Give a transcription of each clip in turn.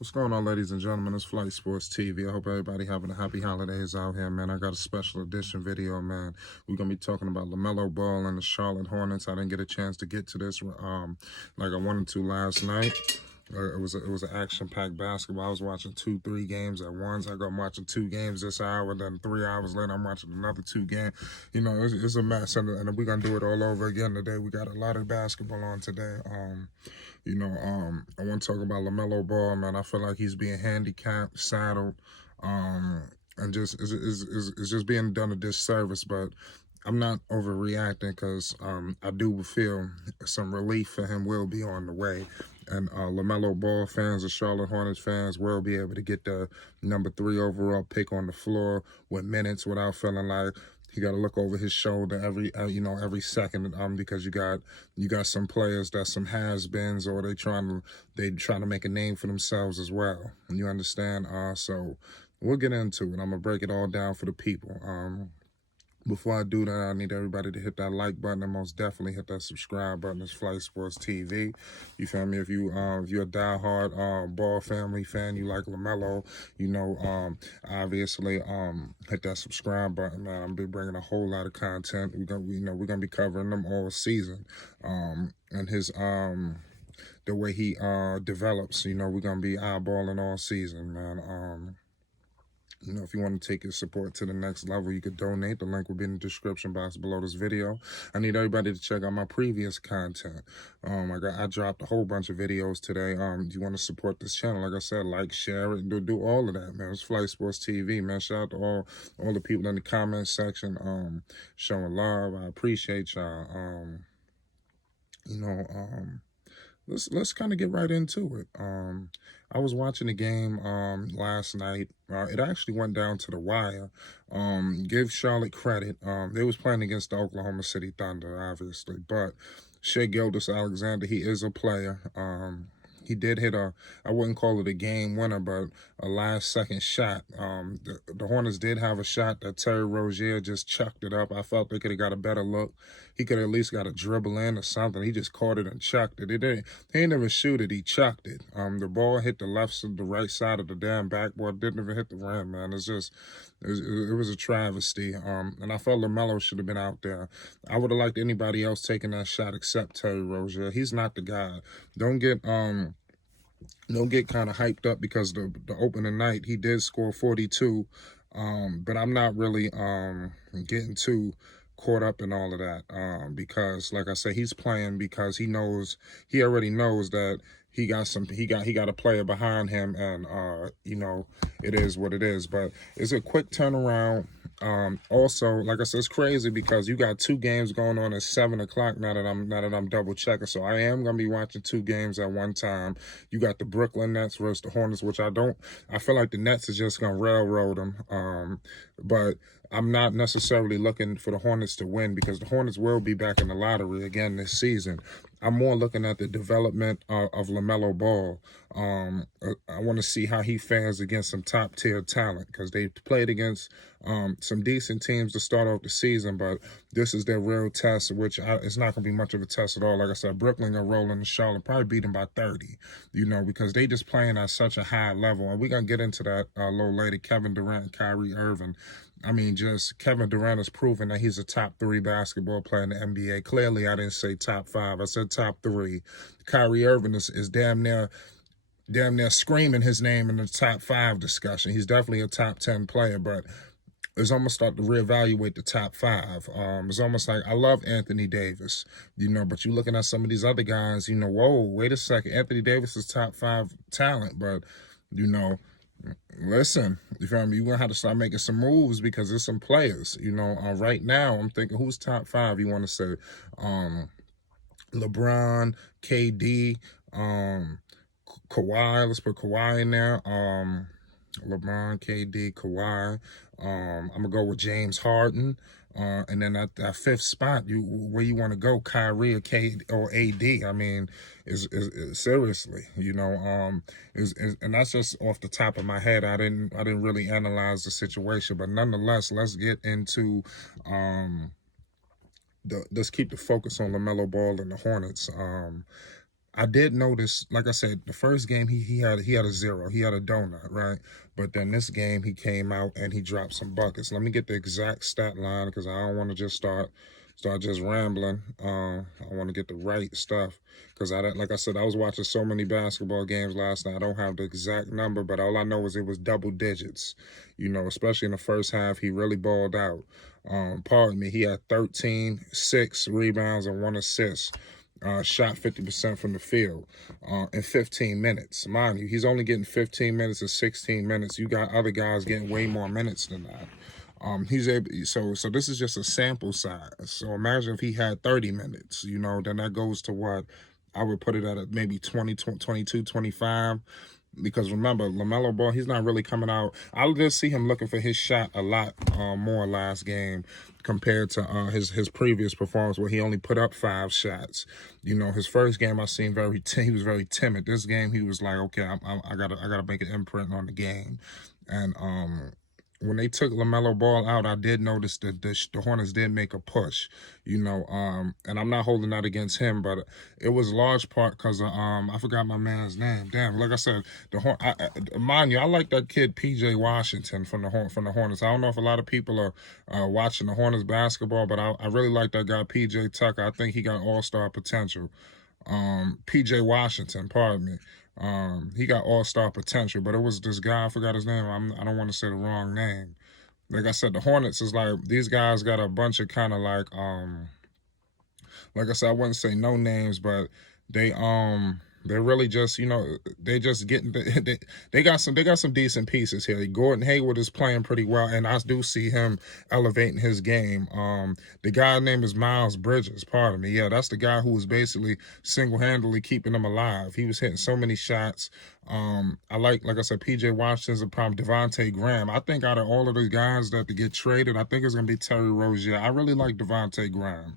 What's going on, ladies and gentlemen? It's Flight Sports TV. I hope everybody having a happy holidays out here, man. I got a special edition video, man. We're gonna be talking about Lamelo Ball and the Charlotte Hornets. I didn't get a chance to get to this like I wanted to last night. It was an action-packed basketball. I was watching 2-3 games at once. I got watching 2 games this hour, then 3 hours later I'm watching another 2 games. You know, it's a mess, and we're gonna do it all over again today. We got a lot of basketball on today. I want to talk about Lamelo Ball, man. I feel like he's being handicapped, saddled, and just is just being done a disservice. But I'm not overreacting because I do feel some relief for him will be on the way. And Lamelo Ball fans, the Charlotte Hornets fans, will be able to get the #3 overall pick on the floor with minutes without feeling like he got to look over his shoulder every second, because you got some players that's some has-beens, or they trying to make a name for themselves as well. You understand? So we'll get into it. I'm gonna break it all down for the people. Before I do that, I need everybody to hit that like button and most definitely hit that subscribe button. It's Flight Sports TV. You feel me? If you're a diehard ball family fan, you like Lamelo, obviously hit that subscribe button, man. I'm gonna be bringing a whole lot of content. We're gonna be covering them all season. And his the way he develops, we're gonna be eyeballing all season, man. If you want to take your support to the next level, you could donate. The link will be in the description box below this video. I need everybody to check out my previous content. I dropped a whole bunch of videos today. If you want to support this channel, like I said, like, share it, and do all of that, man. It's Flight Sports TV, man. Shout out to all the people in the comment section showing love. I appreciate y'all. Let's kind of get right into it. I was watching the game last night. It actually went down to the wire. Give Charlotte credit. They was playing against the Oklahoma City Thunder, obviously, but Shai Gilgeous-Alexander, he is a player. He did hit I wouldn't call it a game winner, but a last-second shot. The Hornets did have a shot that Terry Rozier just chucked it up. I felt they could have got a better look. He could have at least got a dribble in or something. He just caught it and chucked it. He didn't even shoot it. He chucked it. The ball hit the right side of the damn backboard. Didn't even hit the rim, man. It was a travesty. And I felt Lamelo should have been out there. I would have liked anybody else taking that shot except Terry Rozier. He's not the guy. Don't get kind of hyped up because the opening night he did score 42, but I'm not really getting too caught up in all of that, because like I said, he's playing because he already knows that he got a player behind him, and it is what it is. But it's a quick turnaround. Also, like I said, it's crazy because you got 2 games going on at 7 o'clock now that I'm double checking. So I am gonna be watching 2 games at one time. You got the Brooklyn Nets versus the Hornets, which I feel like the Nets is just gonna railroad them. But I'm not necessarily looking for the Hornets to win because the Hornets will be back in the lottery again this season. I'm more looking at the development of Lamelo Ball. I want to see how he fares against some top-tier talent because they played against some decent teams to start off the season, but this is their real test, which it's not going to be much of a test at all. Like I said, Brooklyn are rolling the Charlotte, probably beat them by 30, because they just playing at such a high level. And we're going to get into that a little later. Kevin Durant and Kyrie Irving. Just Kevin Durant has proven that he's a top 3 basketball player in the NBA. Clearly, I didn't say top 5. I said top 3. Kyrie Irving is damn near screaming his name in the top 5 discussion. He's definitely a top 10 player, but it's almost start to reevaluate the top 5. It's almost like I love Anthony Davis, but you're looking at some of these other guys, whoa, wait a second. Anthony Davis is top 5 talent, but, listen, you feel me? You're going to have to start making some moves because there's some players, right now I'm thinking who's top 5? You want to say LeBron, KD, Kawhi. Let's put Kawhi in there. LeBron, KD, Kawhi. I'm going to go with James Harden. And then at that 5th spot, where you want to go, Kyrie or or AD. Is seriously, and that's just off the top of my head. I didn't really analyze the situation, but nonetheless, let's get into let's keep the focus on LaMelo Ball and the Hornets. I did notice, like I said, the first game he had a zero, he had a donut, right? But then this game he came out and he dropped some buckets. Let me get the exact stat line because I don't want to just start just rambling. I want to get the right stuff because like I said, I was watching so many basketball games last night. I don't have the exact number, but all I know is it was double digits. Especially in the first half, he really balled out. Pardon me, he had 13, 6 rebounds, and 1 assist. Shot 50% from the field in 15 minutes. Mind you, he's only getting 15 minutes and 16 minutes. You got other guys getting way more minutes than that. He's able, so this is just a sample size. So imagine if he had 30 minutes, then that goes to what I would put it at maybe 20, 22, 25. Because remember, Lamelo Ball, he's not really coming out. I'll just see him looking for his shot a lot more last game compared to his previous performance where he only put up 5 shots. His first game I seen he was very timid. This game he was like, okay, I gotta make an imprint on the game, and when they took Lamelo Ball out, I did notice that the Hornets did make a push, and I'm not holding that against him, but it was large part because I forgot my man's name. Damn, like I said, mind you, I like that kid PJ Washington from the Hornets. I don't know if a lot of people are watching the Hornets basketball, but I really like that guy PJ Tucker. I think he got all-star potential. PJ Washington, pardon me. He got all-star potential, but it was this guy, I forgot his name. I don't want to say the wrong name. Like I said, the Hornets is like, these guys got a bunch of kind of like I said, I wouldn't say no names, but they they're really just, they just getting they got some decent pieces here. Gordon Hayward is playing pretty well, and I do see him elevating his game. The guy's name is Miles Bridges, pardon me. Yeah, that's the guy who was basically single-handedly keeping them alive. He was hitting so many shots. I like I said, PJ Washington's a problem. Devontae Graham. I think out of all of the guys that to get traded, I think it's gonna be Terry Rozier. I really like Devontae Graham.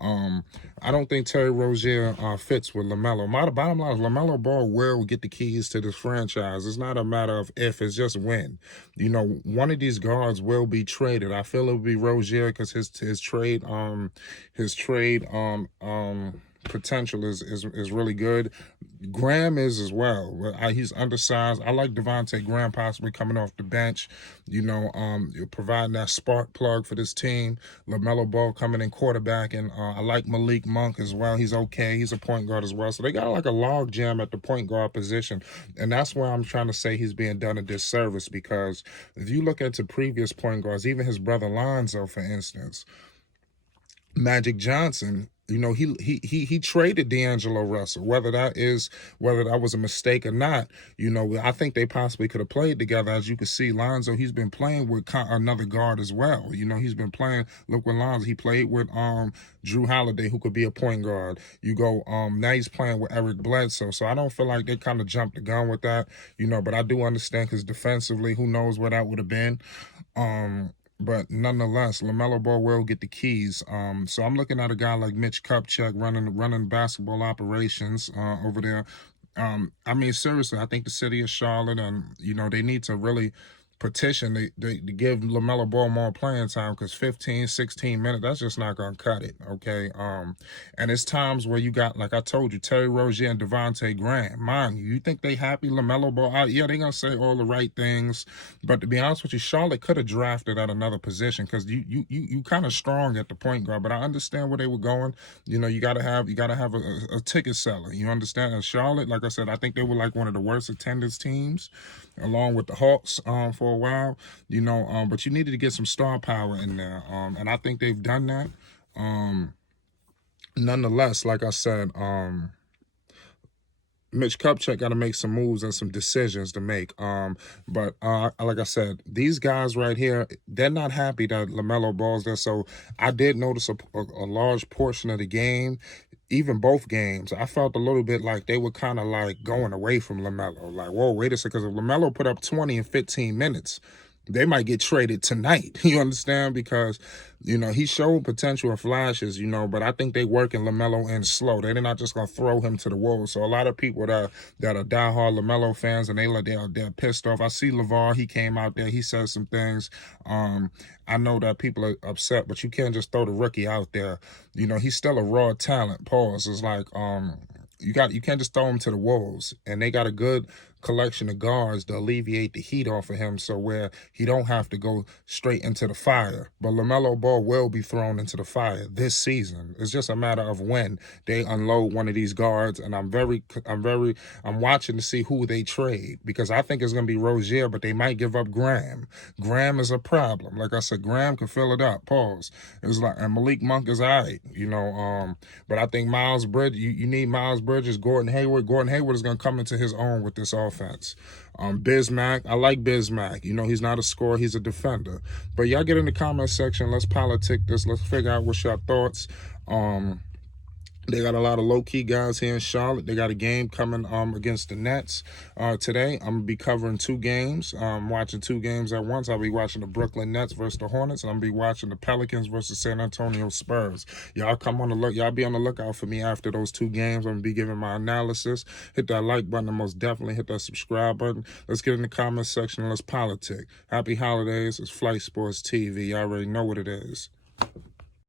I don't think Terry Rozier fits with Lamelo. My bottom line is Lamelo Ball will get the keys to this franchise. It's not a matter of if, it's just when. One of these guards will be traded. I feel it will be Rozier because his trade potential is really good. Graham is as well. He's undersized. I like Devontae Graham possibly coming off the bench, providing that spark plug for this team. LaMelo Ball coming in quarterback, and I like Malik Monk as well. He's okay. He's a point guard as well. So they got like a log jam at the point guard position, and that's why I'm trying to say he's being done a disservice, because if you look at the previous point guards, even his brother Lonzo, for instance, Magic Johnson, he traded D'Angelo Russell. Whether that was a mistake or not, I think they possibly could have played together. As you can see, Lonzo, he's been playing with another guard as well. He's been playing. Look with Lonzo, he played with Drew Holiday, who could be a point guard. You go now he's playing with Eric Bledsoe. So I don't feel like they kind of jumped the gun with that, but I do understand because defensively, who knows what that would have been. But nonetheless, LaMelo Ball will get the keys. So I'm looking at a guy like Mitch Kupchak running basketball operations over there. I mean, seriously, I think the city of Charlotte, and they need to really petition to give LaMelo Ball more playing time, because 15, 16 minutes, that's just not going to cut it, okay? And it's times where you got, like I told you, Terry Rozier and Devontae Graham. Mind you, think they happy LaMelo Ball out? Yeah, they're going to say all the right things. But to be honest with you, Charlotte could have drafted at another position, because you kind of strong at the point guard. But I understand where they were going. You got to have a ticket seller. You understand? And Charlotte, like I said, I think they were like one of the worst attendance teams, along with the Hawks for a while, but you needed to get some star power in there, and I think they've done that. Nonetheless, like I said, Mitch Kupchak got to make some moves and some decisions to make. But like I said, these guys right here, they're not happy that LaMelo Ball's there. So I did notice a large portion of the game, even both games, I felt a little bit like they were kind of like going away from LaMelo. Like, whoa, wait a second. Because if LaMelo put up 20 in 15 minutes, they might get traded tonight. You understand? Because, he showed potential and flashes, but I think they working LaMelo in slow. They're not just going to throw him to the wolves. So a lot of people that are diehard LaMelo fans, and they're pissed off. I see LeVar, he came out there, he said some things. I know that people are upset, but you can't just throw the rookie out there. He's still a raw talent. Pause. It's like, you can't just throw him to the wolves, and they got a good collection of guards to alleviate the heat off of him, so where he don't have to go straight into the fire. But LaMelo Ball will be thrown into the fire this season. It's just a matter of when they unload one of these guards, and I'm watching to see who they trade, because I think it's gonna be Rozier, but they might give up Graham. Graham is a problem. Like I said, Graham can fill it up. Pause. It's like, and Malik Monk is all right, but I think Miles Bridges, you need Miles Bridges, Gordon Hayward. Gordon Hayward is going to come into his own with this offense. Bismack, I like Bismack. He's not a scorer, he's a defender. But y'all get in the comment section. Let's politic this. Let's figure out what's your thoughts. They got a lot of low-key guys here in Charlotte. They got a game coming against the Nets today. I'm going to be covering 2 games. Watching 2 games at once. I'll be watching the Brooklyn Nets versus the Hornets, and I'm going to be watching the Pelicans versus San Antonio Spurs. Y'all y'all be on the lookout for me after those 2 games. I'm going to be giving my analysis. Hit that like button, and most definitely hit that subscribe button. Let's get in the comment section and let's politic. Happy holidays. It's Flight Sports TV. Y'all already know what it is.